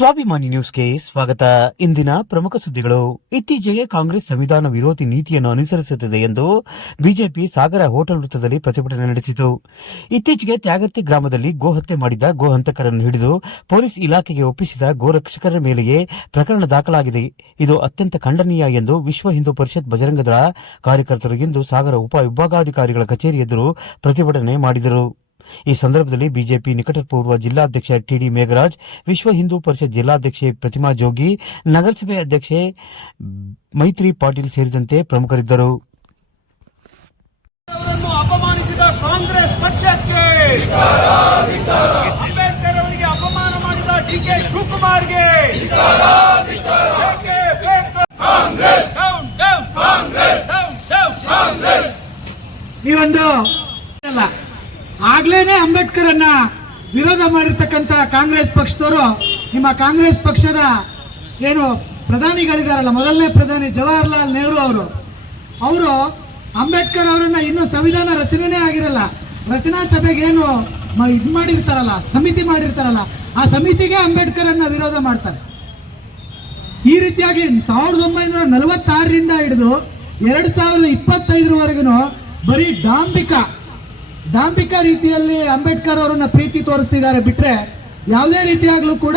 ಸ್ವಾಭಿಮಾನಿ ನ್ಯೂಸ್ಗೆ ಸ್ವಾಗತ. ಇಂದಿನ ಪ್ರಮುಖ ಸುದ್ದಿಗಳು. ಇತ್ತೀಚೆಗೆ ಕಾಂಗ್ರೆಸ್ ಸಂವಿಧಾನ ವಿರೋಧಿ ನೀತಿಯನ್ನು ಅನುಸರಿಸುತ್ತಿದೆ ಎಂದು ಬಿಜೆಪಿ ಸಾಗರ ಹೋಟೆಲ್ ವೃತ್ತದಲ್ಲಿ ಪ್ರತಿಭಟನೆ ನಡೆಸಿತು. ಇತ್ತೀಚೆಗೆ ತ್ಯಾಗರ್ತಿ ಗ್ರಾಮದಲ್ಲಿ ಗೋಹತ್ಯೆ ಮಾಡಿದ ಗೋಹಂತಕರನ್ನು ಹಿಡಿದು ಪೊಲೀಸ್ ಇಲಾಖೆಗೆ ಒಪ್ಪಿಸಿದ ಗೋರಕ್ಷಕರ ಮೇಲೆಯೇ ಪ್ರಕರಣ ದಾಖಲಾಗಿದೆ. ಇದು ಅತ್ಯಂತ ಖಂಡನೀಯ ಎಂದು ವಿಶ್ವ ಹಿಂದೂ ಪರಿಷತ್ ಬಜರಂಗ ದಳ ಕಾರ್ಯಕರ್ತರು ಇಂದು ಸಾಗರ ಉಪ ವಿಭಾಗಾಧಿಕಾರಿಗಳ ಕಚೇರಿ ಎದುರು ಪ್ರತಿಭಟನೆ ಮಾಡಿದರು. ಈ ಸಂದರ್ಭದಲ್ಲಿ ಬಿಜೆಪಿ ನಿಕಟಪೂರ್ವ ಜಿಲ್ಲಾಧ್ಯಕ್ಷ ಟಿಡಿ ಮೇಘರಾಜ್, ವಿಶ್ವ ಹಿಂದೂ ಪರಿಷತ್ ಜಿಲ್ಲಾಧ್ಯಕ್ಷೆ ಪ್ರತಿಮಾ ಜೋಗಿ, ನಗರಸಭೆ ಅಧ್ಯಕ್ಷೆ ಮೈತ್ರಿ ಪಾಟೀಲ್ ಸೇರಿದಂತೆ ಪ್ರಮುಖರಿದ್ದರು. ಅಪಮಾನಿಸಿದ ಕಾಂಗ್ರೆಸ್ ಪಕ್ಷಕ್ಕೆ, ಅಂಬೇಡ್ಕರ್ ಅವರಿಗೆ ಅಪಮಾನ ಮಾಡಿದ ಡಿಕೆ ಶಿವಕುಮಾರ್ಗೆ ನೀವೊಂದು ಆಗ್ಲೇನೆ ಅಂಬೇಡ್ಕರ್ ಅನ್ನ ವಿರೋಧ ಮಾಡಿರ್ತಕ್ಕಂಥ ಕಾಂಗ್ರೆಸ್ ಪಕ್ಷದವರು, ನಿಮ್ಮ ಕಾಂಗ್ರೆಸ್ ಪಕ್ಷದ ಏನು ಪ್ರಧಾನಿಗಳಿದಾರಲ್ಲ, ಮೊದಲನೇ ಪ್ರಧಾನಿ ಜವಾಹರ್ಲಾಲ್ ನೆಹರು ಅವರು ಅಂಬೇಡ್ಕರ್ ಅವರನ್ನ ಇನ್ನೂ ಸಂವಿಧಾನ ರಚನೆನೇ ಆಗಿರಲ್ಲ, ರಚನಾ ಸಭೆಗೆ ಏನು ಇದು ಮಾಡಿರ್ತಾರಲ್ಲ, ಸಮಿತಿ ಮಾಡಿರ್ತಾರಲ್ಲ, ಆ ಸಮಿತಿಗೆ ಅಂಬೇಡ್ಕರ್ ಅನ್ನ ವಿರೋಧ ಮಾಡ್ತಾರೆ. ಈ ರೀತಿಯಾಗಿ 1946ರಿಂದ ಹಿಡಿದು 2025 ಬರೀ ದಾಂಭಿಕ ರೀತಿಯಲ್ಲಿ ಅಂಬೇಡ್ಕರ್ ಅವರನ್ನ ಪ್ರೀತಿ ತೋರಿಸ್ತಿದ್ದಾರೆ ಬಿಟ್ರೆ, ಯಾವುದೇ ರೀತಿಯಾಗ್ಲೂ ಕೂಡ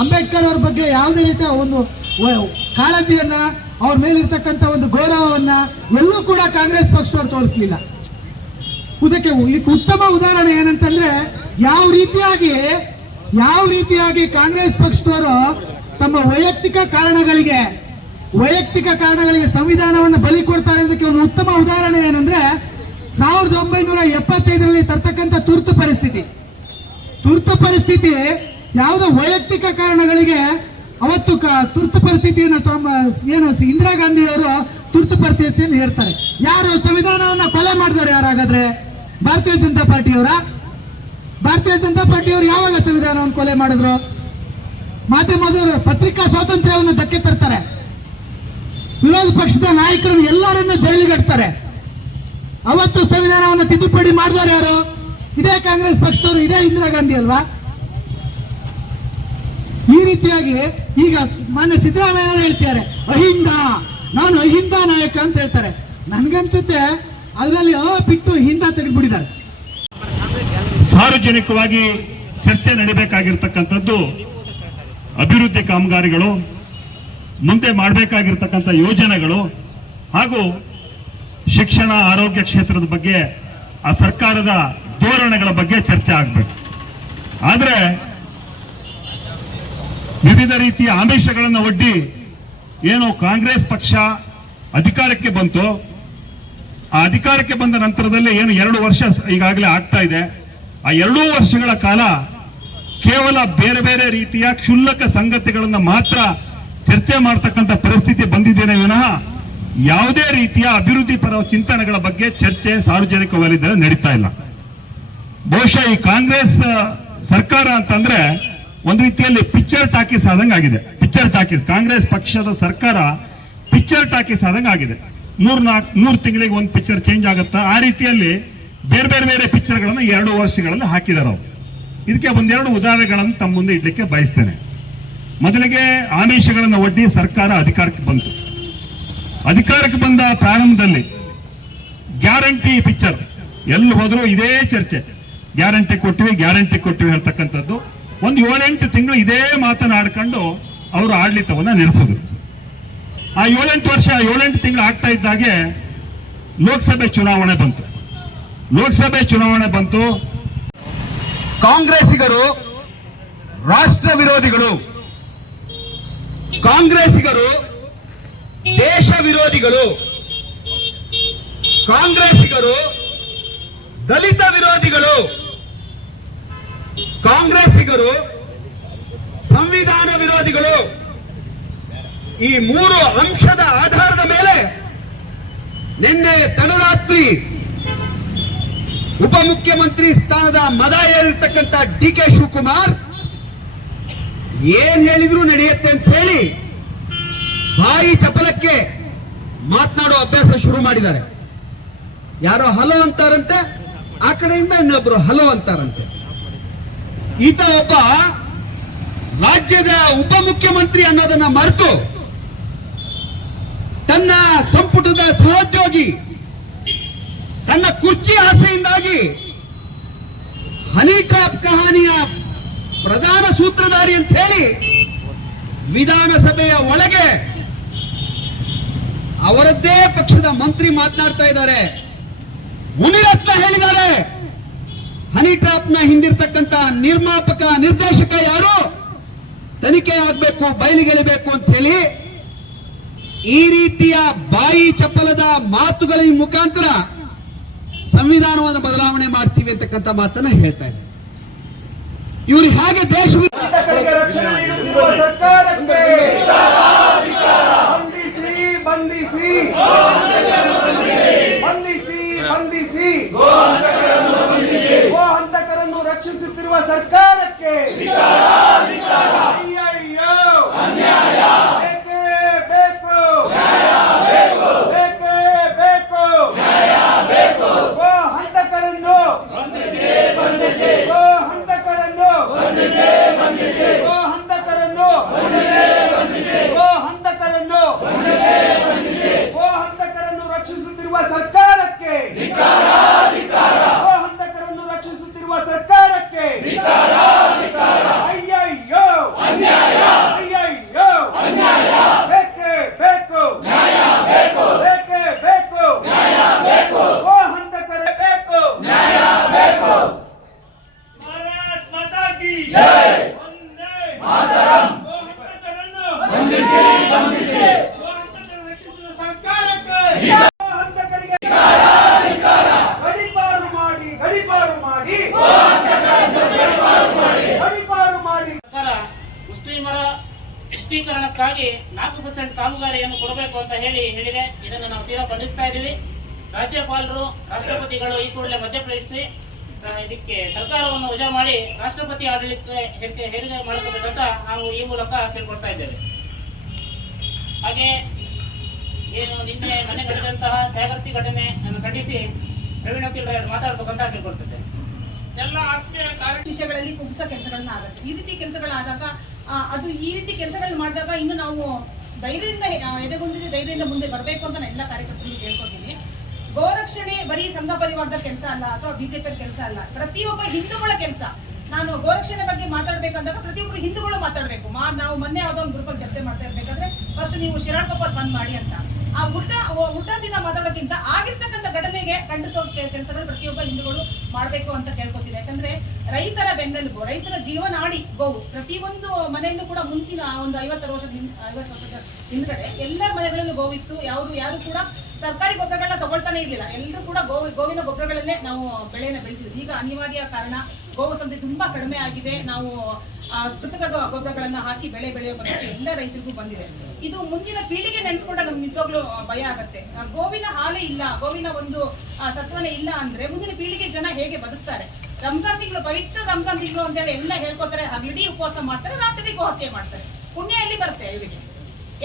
ಅಂಬೇಡ್ಕರ್ ಅವ್ರ ಬಗ್ಗೆ ಯಾವುದೇ ರೀತಿಯ ಒಂದು ಕಾಳಜಿಯನ್ನ, ಅವ್ರ ಮೇಲಿರ್ತಕ್ಕಂಥ ಒಂದು ಗೌರವವನ್ನ ಎಲ್ಲೂ ಕೂಡ ಕಾಂಗ್ರೆಸ್ ಪಕ್ಷದವ್ರು ತೋರಿಸ್ಲಿಲ್ಲ. ಇದಕ್ಕೆ ಉತ್ತಮ ಉದಾಹರಣೆ ಏನಂತಂದ್ರೆ, ಯಾವ ರೀತಿಯಾಗಿ ಕಾಂಗ್ರೆಸ್ ಪಕ್ಷದವರು ತಮ್ಮ ವೈಯಕ್ತಿಕ ಕಾರಣಗಳಿಗೆ ಸಂವಿಧಾನವನ್ನು ಬಲಿ ಕೊಡ್ತಾರೆ ಅನ್ನೋದಕ್ಕೆ ಒಂದು ಉತ್ತಮ ಉದಾಹರಣೆ ಏನಂದ್ರೆ, 1975ರಲ್ಲಿ ತರ್ತಕ್ಕಂಥ ತುರ್ತು ಪರಿಸ್ಥಿತಿ ಯಾವುದೋ ವೈಯಕ್ತಿಕ ಕಾರಣಗಳಿಗೆ ಅವತ್ತು ತುರ್ತು ಪರಿಸ್ಥಿತಿಯನ್ನು ಏನು ಇಂದಿರಾ ಗಾಂಧಿ ಅವರು ತುರ್ತು ಪರಿಸ್ಥಿತಿಯನ್ನು ಹೇರ್ತಾರೆ. ಯಾರು ಸಂವಿಧಾನವನ್ನ ಕೊಲೆ ಮಾಡಿದವರು? ಯಾರಾಗಾದ್ರೆ ಭಾರತೀಯ ಜನತಾ ಪಾರ್ಟಿಯವರು ಯಾವಾಗ ಸಂವಿಧಾನವನ್ನು ಕೊಲೆ ಮಾಡಿದ್ರು? ಮಾಧ್ಯಮದವರು ಪತ್ರಿಕಾ ಸ್ವಾತಂತ್ರ್ಯವನ್ನು ಧಕ್ಕೆ ತರ್ತಾರೆ, ವಿರೋಧ ಪಕ್ಷದ ನಾಯಕರನ್ನು ಎಲ್ಲರನ್ನು ಜೈಲಿಗಟ್ತಾರೆ. ಅವತ್ತು ಸಂವಿಧಾನವನ್ನು ತಿದ್ದುಪಡಿ ಮಾಡಿದವರು ಯಾರು? ಇದೇ ಕಾಂಗ್ರೆಸ್ ಪಕ್ಷದವರು, ಇದೇ ಇಂದಿರಾ ಗಾಂಧಿ ಅಲ್ವಾ? ಈ ರೀತಿಯಾಗಿ ಈಗ ಮಾನ್ಯ ಸಿದ್ದರಾಮಯ್ಯ ಹೇಳ್ತಾರೆ, ನಾನು ಅಹಿಂದ ನಾಯಕ ಅಂತ ಹೇಳ್ತಾರೆ. ನನ್ಗನ್ಸುತ್ತೆ ಅದರಲ್ಲಿ ಬಿಟ್ಟು ಹಿಂದ ತೆಗೆದುಬಿಟ್ಟಿದ್ದಾರೆ. ಸಾರ್ವಜನಿಕವಾಗಿ ಚರ್ಚೆ ನಡೀಬೇಕಾಗಿರ್ತಕ್ಕಂಥದ್ದು ಅಭಿವೃದ್ಧಿ ಕಾಮಗಾರಿಗಳು, ಮುಂದೆ ಮಾಡಬೇಕಾಗಿರ್ತಕ್ಕಂಥ ಯೋಜನೆಗಳು ಹಾಗೂ ಶಿಕ್ಷಣ, ಆರೋಗ್ಯ ಕ್ಷೇತ್ರದ ಬಗ್ಗೆ, ಆ ಸರ್ಕಾರದ ಧೋರಣೆಗಳ ಬಗ್ಗೆ ಚರ್ಚೆ ಆಗಬೇಕು. ಆದರೆ ವಿವಿಧ ರೀತಿಯ ಆಮಿಷಗಳನ್ನು ಒಡ್ಡಿ ಏನು ಕಾಂಗ್ರೆಸ್ ಪಕ್ಷ ಅಧಿಕಾರಕ್ಕೆ ಬಂತು, ಆ ಅಧಿಕಾರಕ್ಕೆ ಬಂದ ನಂತರದಲ್ಲಿ ಏನು 2 ವರ್ಷ ಈಗಾಗಲೇ ಆಗ್ತಾ ಇದೆ, ಆ 2 ವರ್ಷಗಳ ಕಾಲ ಕೇವಲ ಬೇರೆ ಬೇರೆ ರೀತಿಯ ಕ್ಷುಲ್ಲಕ ಸಂಗತಿಗಳನ್ನು ಮಾತ್ರ ಚರ್ಚೆ ಮಾಡತಕ್ಕಂಥ ಪರಿಸ್ಥಿತಿ ಬಂದಿದ್ದೇನೆ ವಿನಃ ಯಾವುದೇ ರೀತಿಯ ಅಭಿವೃದ್ಧಿ ಪರ ಚಿಂತನೆಗಳ ಬಗ್ಗೆ ಚರ್ಚೆ ಸಾರ್ವಜನಿಕ ವಲಯದಲ್ಲಿ ನಡೀತಾ ಇಲ್ಲ. ಬಹುಶಃ ಈ ಕಾಂಗ್ರೆಸ್ ಸರ್ಕಾರ ಅಂತಂದ್ರೆ ಒಂದು ರೀತಿಯಲ್ಲಿ ಪಿಕ್ಚರ್ ಟಾಕೀಸ್ ಆದಂಗೆ ಆಗಿದೆ. ಕಾಂಗ್ರೆಸ್ ಪಕ್ಷದ ಸರ್ಕಾರ ಪಿಕ್ಚರ್ ಟಾಕೀಸ್ ಆದಂಗೆ ಆಗಿದೆ. 3 ತಿಂಗಳಿಗೆ ಒಂದು ಪಿಕ್ಚರ್ ಚೇಂಜ್ ಆಗುತ್ತಾ, ಆ ರೀತಿಯಲ್ಲಿ ಬೇರೆ ಪಿಕ್ಚರ್ಗಳನ್ನು 2 ವರ್ಷಗಳಲ್ಲಿ ಹಾಕಿದ್ದಾರೆ ಅವರು. ಇದಕ್ಕೆ ಒಂದೆರಡು ಉದಾಹರಣೆಗಳನ್ನು ತಮ್ಮ ಮುಂದೆ ಇಡ್ಲಿಕ್ಕೆ ಬಯಸ್ತೇನೆ. ಮೊದಲಿಗೆ ಆಮಿಷಗಳನ್ನು ಒಡ್ಡಿ ಸರ್ಕಾರ ಅಧಿಕಾರಕ್ಕೆ ಬಂತು. ಅಧಿಕಾರಕ್ಕೆ ಬಂದ ಪ್ರಾರಂಭದಲ್ಲಿ ಗ್ಯಾರಂಟಿ ಪಿಕ್ಚರ್, ಎಲ್ಲಿ ಹೋದ್ರು ಇದೇ ಚರ್ಚೆ, ಗ್ಯಾರಂಟಿ ಕೊಟ್ಟಿವಿ ಹೇಳ್ತಕ್ಕಂಥದ್ದು. ಒಂದು 7-8 ತಿಂಗಳು ಇದೇ ಮಾತನಾಡ್ಕೊಂಡು ಅವರು ಆಡಳಿತವನ್ನ ನಡೆಸಿದ್ರು. ಆ 7-8 ತಿಂಗಳು ಆಗ್ತಾ ಇದ್ದಾಗೆ ಲೋಕಸಭೆ ಚುನಾವಣೆ ಬಂತು. ಕಾಂಗ್ರೆಸ್ಸಿಗರು ರಾಷ್ಟ್ರ ವಿರೋಧಿಗಳು, ಕಾಂಗ್ರೆಸ್ಸಿಗರು ದೇಶ ವಿರೋಧಿಗಳು, ಕಾಂಗ್ರೆಸ್ಸಿಗರು ದಲಿತ ವಿರೋಧಿಗಳು, ಕಾಂಗ್ರೆಸ್ಸಿಗರು ಸಂವಿಧಾನ ವಿರೋಧಿಗಳು. ಈ 3 ಅಂಶದ ಆಧಾರದ ಮೇಲೆ ನಿನ್ನೆ ತಡರಾತ್ರಿ ಉಪಮುಖ್ಯಮಂತ್ರಿ ಸ್ಥಾನದ ಮದ ಏರಿರ್ತಕ್ಕಂಥ ಡಿಕೆ ಶಿವಕುಮಾರ್ ಏನ್ ಹೇಳಿದ್ರು ನಡೆಯುತ್ತೆ ಅಂತ ಹೇಳಿ ಬಾಯಿ ಚಪಲಕ್ಕೆ ಮಾತನಾಡೋ ಅಭ್ಯಾಸ ಶುರು ಮಾಡಿದ್ದಾರೆ. ಯಾರೋ ಹಲೋ ಅಂತಾರಂತೆ, ಆ ಕಡೆಯಿಂದ ಇನ್ನೊಬ್ರು ಹಲೋ ಅಂತಾರಂತೆ. ಈತ ಒಬ್ಬ ರಾಜ್ಯದ ಉಪಮುಖ್ಯಮಂತ್ರಿ ಅನ್ನೋದನ್ನ ಮರೆತು ತನ್ನ ಸಂಪುಟದ ಸಹೋದ್ಯೋಗಿ ತನ್ನ ಕುರ್ಚಿ ಆಸೆಯಿಂದಾಗಿ ಹನಿ ಟ್ರ್ಯಾಪ್ ಕಹಾನಿಯ ಪ್ರಧಾನ ಸೂತ್ರಧಾರಿ ಅಂತ ಹೇಳಿ ವಿಧಾನಸಭೆಯ ಒಳಗೆ ಅವರದ್ದೇ ಪಕ್ಷದ ಮಂತ್ರಿ ಮಾತನಾಡ್ತಾ ಇದ್ದಾರೆ. ಮುನಿರತ್ನ ಹೇಳಿದ್ದಾರೆ, ಹನಿ ಟ್ರ್ಯಾಪ್ ನ ಹಿಂದಿರ್ತಕ್ಕಂಥ ನಿರ್ಮಾಪಕ ನಿರ್ದೇಶಕ ಯಾರು, ತನಿಖೆ ಆಗಬೇಕು, ಬಯಲಿಗೆಳಬೇಕು ಅಂತ ಹೇಳಿ ಈ ರೀತಿಯ ಬಾಯಿ ಚಪ್ಪಲದ ಮಾತುಗಳ ಮುಖಾಂತರ ಸಂವಿಧಾನವನ್ನು ಬದಲಾವಣೆ ಮಾಡ್ತೀವಿ ಅಂತಕ್ಕಂಥ ಮಾತನ್ನ ಹೇಳ್ತಾ ಇದ್ದಾರೆ. ಇವರು ಹೇಗೆ ದೇಶ ರಕ್ಷಣೆ ನೀಡುತ್ತಿರುವ ಸರ್ಕಾರಕ್ಕೆ ಬಂಧಿಸಿ ಬಂಧಿಸಿ ಬಂಧಿಸಿ ಗೋ ಹಂತಕರನ್ನು ರಕ್ಷಿಸುತ್ತಿರುವ ಸರ್ಕಾರಕ್ಕೆ ಅಯ್ಯಯ್ಯೋ ಬೇಕೇ ಬೇಕು ಬೇಕೇ ಬೇಕು ಗೋ ಹಂತಕರನ್ನು ಗೋ ಹಂತಕರನ್ನು ಗೋ ಹಂತಕರನ್ನು ಗೋ ಹಂತಕರನ್ನು ಗೋ ಹಂತಕರನ್ನು ರಕ್ಷಿಸುತ್ತಿರುವ ಸರ್ಕಾರಕ್ಕೆ ಗೋ ಹಂತಕರನ್ನು ರಕ್ಷಿಸುತ್ತಿರುವ ಸರ್ಕಾರಕ್ಕೆ ಅಯ್ಯಯ್ಯೋ ಅಯ್ಯಯ್ಯೋ ಬೇಕೇ ಬೇಕು ಬೇಕೇ ಬೇಕು ಗೋ ಹಂತಕರ ಬೇಕು ಭಾರತ್ ಮಾತಾ ಕಿ ಜೈ ವಂದೇ ಮಾತರಂ ಗೋ ಹಂತಕರನ್ನು ಬಂಧಿಸಿ ಗೋ ಹಂತಕರನ್ನು ರಕ್ಷಿಸುವ ಸರ್ಕಾರಕ್ಕೆ ಗೋ ಹಂತಕರಿಗೆ ಗಡೀಪಾರು ಮಾಡಿ ಸರ್ಕಾರ ಮುಸ್ಲಿಮರ ಪುಷ್ಟೀಕರಣಕ್ಕಾಗಿ 4% ಕಾಮಗಾರಿಯನ್ನು ಕೊಡಬೇಕು ಅಂತ ಹೇಳಿದೆ. ಇದನ್ನು ನಾವು ತೀರಾ ಖಂಡಿಸ್ತಾ ಇದ್ದೀವಿ. ರಾಜ್ಯಪಾಲರು, ರಾಷ್ಟ್ರಪತಿಗಳು ಈ ಕೂಡಲೇ ಮಧ್ಯಪ್ರವೇಶಿಸಿ ಇದಕ್ಕೆ ಸರ್ಕಾರವನ್ನು ವಜಾ ಮಾಡಿ ರಾಷ್ಟ್ರಪತಿ ಆಡಳಿತಕ್ಕೆ ಹೇರಿಕೆ ಮಾಡಬೇಕಂತ ನಾವು ಈ ಮೂಲಕ ಕೇಳ್ಕೊಳ್ತಾ ಇದ್ದೇವೆ. ಹಾಗೆ ಏನು ನಿನ್ನೆ ಮನೆ ನಡೆದಂತಹ ಜಾಗೃತಿ ಘಟನೆಯನ್ನು ಖಂಡಿಸಿ ಪ್ರವೀಣ್ ವಕೀಲ್ ಮಾತಾಡಬೇಕಂತ ಕೇಳ್ಕೊಳ್ತಿದ್ದೇವೆ. ವಿಷಯಗಳಲ್ಲಿ ಕುಗ್ಸ ಕೆಲಸಗಳನ್ನ ಆಗುತ್ತೆ. ಈ ರೀತಿ ಕೆಲಸಗಳಾದಾಗ ಈ ರೀತಿ ಕೆಲಸಗಳನ್ನ ಮಾಡಿದಾಗ ಇನ್ನು ನಾವು ಧೈರ್ಯದಿಂದ ಎದೆಗೊಂಡಿದ್ದು ಧೈರ್ಯದಿಂದ ಮುಂದೆ ಬರಬೇಕು ಅಂತ ನಾನು ಎಲ್ಲ ಕಾರ್ಯಕರ್ತರಿಗೆ ಹೇಳ್ಕೊತೀನಿ. ಗೋರಕ್ಷಣೆ ಬರೀ ಸಂಘ ಪರಿವಾರದ ಕೆಲಸ ಅಲ್ಲ ಅಥವಾ ಬಿಜೆಪಿ ಕೆಲಸ ಅಲ್ಲ, ಪ್ರತಿಯೊಬ್ಬ ಹಿಂದೂಗಳ ಕೆಲಸ. ನಾನು ಗೋರಕ್ಷಣೆ ಬಗ್ಗೆ ಮಾತಾಡ್ಬೇಕಂದಾಗ ಪ್ರತಿಯೊಬ್ಬರು ಹಿಂದೂಗಳು ಮಾತಾಡಬೇಕು. ನಾವು ಮೊನ್ನೆ ಯಾವುದೋ ಒಂದು ಗ್ರೂಪಲ್ಲಿ ಚರ್ಚೆ ಮಾಡ್ತಾ ಇರ್ಬೇಕಾದ್ರೆ ಫಸ್ಟ್ ನೀವು ಶಿರಾಳ್ ಪಪ್ಪರ್ ಬಂದ್ ಮಾಡಿ ಅಂತ ಆ ಉಲ್ಟಾಸಿನ ಮಾತಾಡೋಕ್ಕಿಂತ ಆಗಿರ್ತಕ್ಕಂಥ ಘಟನೆಗೆ ಖಂಡಿಸೋ ಕೆಲಸಗಳು ಪ್ರತಿಯೊಬ್ಬ ಹಿಂದೂಗಳು ಮಾಡಬೇಕು ಅಂತ ಕೇಳ್ಕೊತೀನಿ. ಯಾಕಂದ್ರೆ ರೈತರ ಬೆನ್ನೆಲುಬು, ರೈತರ ಜೀವನಾಡಿ ಗೋವು. ಪ್ರತಿಯೊಂದು ಮನೆಯಲ್ಲೂ ಕೂಡ ಮುಂಚಿನ ಒಂದು 50 ವರ್ಷದ ಹಿಂದ್ಗಡೆ ಎಲ್ಲರ ಮನೆಗಳಲ್ಲೂ ಗೋವಿತ್ತು. ಯಾರು ಕೂಡ ಸರ್ಕಾರಿ ಗೊಬ್ಬರಗಳನ್ನ ತಗೊಳ್ತಾನೆ ಇರ್ಲಿಲ್ಲ. ಎಲ್ಲರೂ ಕೂಡ ಗೋವಿನ ಗೊಬ್ಬರಗಳನ್ನೇ ನಾವು ಬೆಳೆಯನ್ನ ಬೆಳೆಸಿದ್ವಿ. ಈಗ ಅನಿವಾರ್ಯ ಕಾರಣ ಗೋವು ಸಂಖ್ಯೆ ತುಂಬಾ ಕಡಿಮೆ ಆಗಿದೆ. ನಾವು ಕೃತಕ ಗೊಬ್ಬರಗಳನ್ನ ಹಾಕಿ ಬೆಳೆಯೋ ಪರಿಸ್ಥಿತಿ ಎಲ್ಲ ರೈತರಿಗೂ ಬಂದಿದೆ. ಇದು ಮುಂದಿನ ಪೀಳಿಗೆ ನೆನೆಸ್ಕೊಂಡಾಗ ನಮ್ಗೆ ನಿಜವಾಗ್ಲೂ ಭಯ ಆಗತ್ತೆ. ಗೋವಿನ ಹಾಲೇ ಇಲ್ಲ, ಗೋವಿನ ಒಂದು ಸತ್ವನೇ ಇಲ್ಲ ಅಂದ್ರೆ ಮುಂದಿನ ಪೀಳಿಗೆ ಜನ ಹೇಗೆ ಬದುಕ್ತಾರೆ? ರಂಜಾನ್ ತಿಂಗಳು, ಪವಿತ್ರ ರಂಜಾನ್ ತಿಂಗಳು ಅಂತ ಹೇಳಿ ಎಲ್ಲ ಹೇಳ್ಕೊತಾರೆ, ಹಗಲಿಡೀ ಉಪವಾಸ ಮಾಡ್ತಾರೆ, ರಾತ್ರಿ ಗೋಹತ್ಯೆ ಮಾಡ್ತಾರೆ. ಪುಣ್ಯ ಎಲ್ಲಿ ಬರುತ್ತೆ ಇವರಿಗೆ?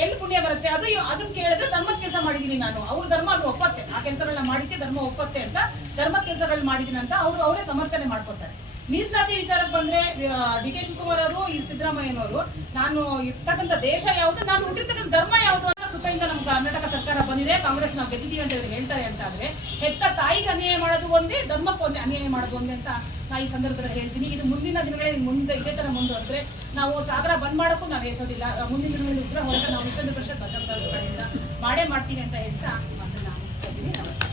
ಎಲ್ಲಿ ಪುಣ್ಯ ಬರುತ್ತೆ? ಅದನ್ನ ಕೇಳಿದ್ರೆ ಧರ್ಮದ ಕೆಲಸ ಮಾಡಿದೀನಿ ನಾನು, ಅವ್ರ ಧರ್ಮ ಅದು ಒಪ್ಪತ್ತೆ, ಆ ಕೆಲಸಗಳನ್ನ ಮಾಡಿದ್ದೆ ಧರ್ಮ ಒಪ್ಪತ್ತೆ ಅಂತ, ಧರ್ಮ ಕೆಲಸಗಳನ್ನ ಮಾಡಿದೀನಿ ಅಂತ ಅವರೇ ಸಮರ್ಥನೆ ಮಾಡ್ಕೊತಾರೆ. ಮೀಸಲಾತಿ ವಿಚಾರಕ್ಕೆ ಬಂದ್ರೆ ಡಿ.ಕೆ. ಶಿವಕುಮಾರ್ ಅವರು, ಈ ಸಿದ್ದರಾಮಯ್ಯನವರು, ನಾನು ಇರ್ತಕ್ಕಂಥ ದೇಶ ಯಾವುದು, ನಾನು ಹುಟ್ಟಿರ್ತಕ್ಕಂಥ ಧರ್ಮ ಯಾವುದು ಅನ್ನೋ ಕೃಪೆಯಿಂದ ನಮ್ಮ ಕರ್ನಾಟಕ ಸರ್ಕಾರ ಬಂದಿದೆ, ಕಾಂಗ್ರೆಸ್ ನಾವು ಗೆದ್ದಿದ್ದೀವಿ ಅಂತ ಹೇಳ್ತಾರೆ ಅಂತ ಆದ್ರೆ ಹೆತ್ತ ತಾಯಿಗೆ ಅನ್ಯಾಯ ಮಾಡೋದು ಒಂದೇ, ಧರ್ಮಕ್ಕೆ ಒಂದೇ ಅನ್ಯಾಯ ಮಾಡೋದು ಒಂದೇ ಅಂತ ನಾ ಈ ಸಂದರ್ಭದಲ್ಲಿ ಹೇಳ್ತೀನಿ. ಇದು ಮುಂದಿನ ದಿನಗಳಲ್ಲಿ ಇದೇ ತರ ಮುಂದುವರೆದ್ರೆ ನಾವು ಸಾಗರ ಬಂದ್ ಮಾಡೋಕ್ಕೂ ನಾವು ಎಸೋದಿಲ್ಲ. ಮುಂದಿನ ದಿನಗಳಲ್ಲಿ ಉಗ್ರ ಹೋರಾಟ ನಾವು 100% ಬಜಾರ್ ಕಡೆಯಿಂದ ಮಾಡೇ ಮಾಡ್ತೀವಿ ಅಂತ ಹೇಳ್ತಾ ಮಾತನ್ನ ಮುಗಿಸ್ತಾ ಇದ್ದೀನಿ. ನಮಸ್ತೆ.